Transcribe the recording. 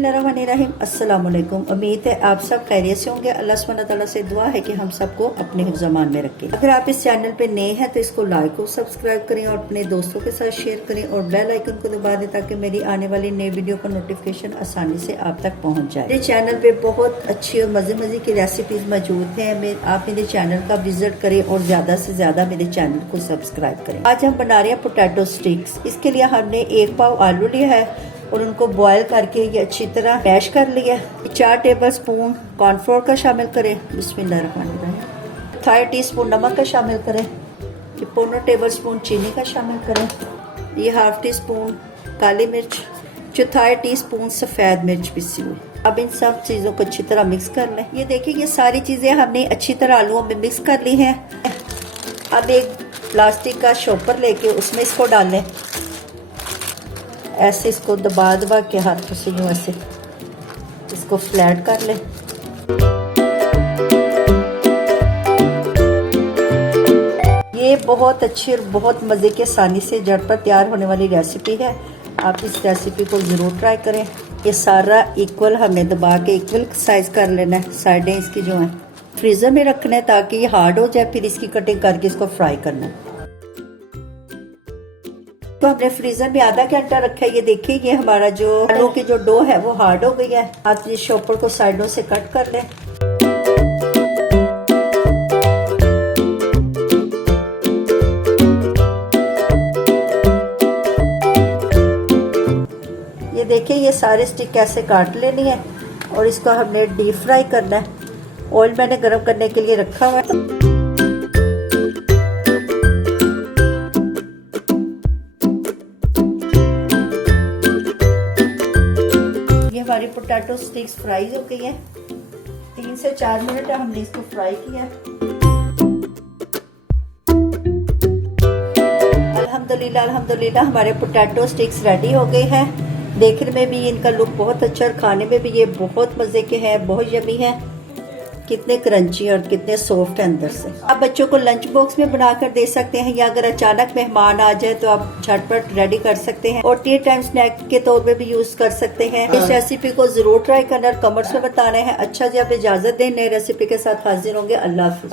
बिस्मिल्लाहिर्रहमानिर्रहीम। अस्सलाम वालेकुम। उम्मीद है आप सब खैरियत से होंगे। अल्लाह सुब्हानहू तआला से दुआ है कि हम सबको अपने हिफ्ज़ अमान में रखें। अगर आप इस चैनल पे नए हैं तो इसको लाइक और सब्सक्राइब करें और अपने दोस्तों के साथ शेयर करें और बेल आइकन को दबा दें ताकि मेरी आने वाली नई वीडियो का नोटिफिकेशन आसानी से आप तक पहुँच जाए। मेरे चैनल पे बहुत अच्छी और मज़े की रेसिपीज मौजूद हैं। आप मेरे चैनल का विजिट करें और ज़्यादा से ज़्यादा मेरे चैनल को सब्सक्राइब करें। आज हम बना रहे हैं पोटैटो स्टिक्स। इसके लिए हमने 1 पाव आलू लिया है और उनको बॉयल करके ये अच्छी तरह मैश कर लिया। 4 टेबल स्पून कॉर्नफ्लोर का शामिल करें। बिस्मिल्लाहिर्रहमानिर्रहीम। 1/2 टीस्पून नमक का शामिल करें। 1 टेबल स्पून चीनी का शामिल करें। ये 1/2 टीस्पून काली मिर्च, 1/4 टीस्पून सफ़ेद मिर्च पिसी हुई। अब इन सब चीज़ों को अच्छी तरह मिक्स कर लें। ये देखिए ये सारी चीज़ें हमने अच्छी तरह आलूओं में मिक्स कर ली हैं। अब एक प्लास्टिक का शॉपर लेके उसमें इसको डाल लें। ऐसे इसको दबा के हाथों से यूँ ऐसे इसको फ्लैट कर लें। ये बहुत अच्छी और बहुत मज़े के आसानी से झटपट तैयार होने वाली रेसिपी है। आप इस रेसिपी को ज़रूर ट्राई करें। ये सारा इक्वल हमें दबा के इक्वल साइज़ कर लेना है। साइडें इसकी जो हैं फ्रीज़र में रखना है ताकि ये हार्ड हो जाए। फिर इसकी कटिंग करके इसको फ्राई करना है। तो हमने फ्रीजर में आधा घंटा रखा है। ये देखिए ये हमारा जो आलू की जो डो है वो हार्ड हो गई है। आप इस शॉपर को साइडों से कट कर लें। ये देखिए ये सारे स्टिक ऐसे काट लेनी है और इसको हमने डीप फ्राई करना है। ऑयल मैंने गर्म करने के लिए रखा हुआ है। हमारी पोटैटो स्टिक्स फ्राई हो गई है। 3 से 4 मिनट हमने इसको फ्राई किया। अल्हम्दुलिल्लाह हमारे पोटैटो स्टिक्स रेडी हो गए हैं। देखने में भी इनका लुक बहुत अच्छा और खाने में भी ये बहुत मज़े के हैं, बहुत यमी है। कितने क्रंची और कितने सॉफ्ट है अंदर से। आप बच्चों को लंच बॉक्स में बनाकर दे सकते हैं या अगर अचानक मेहमान आ जाए तो आप झटपट रेडी कर सकते हैं और टी टाइम स्नैक के तौर पे भी यूज कर सकते हैं। इस रेसिपी को जरूर ट्राई करना और कमेंट्स में बताना है। अच्छा जी, आप इजाजत दें, नई रेसिपी के साथ हाजिर होंगे। अल्लाह हाफिज़।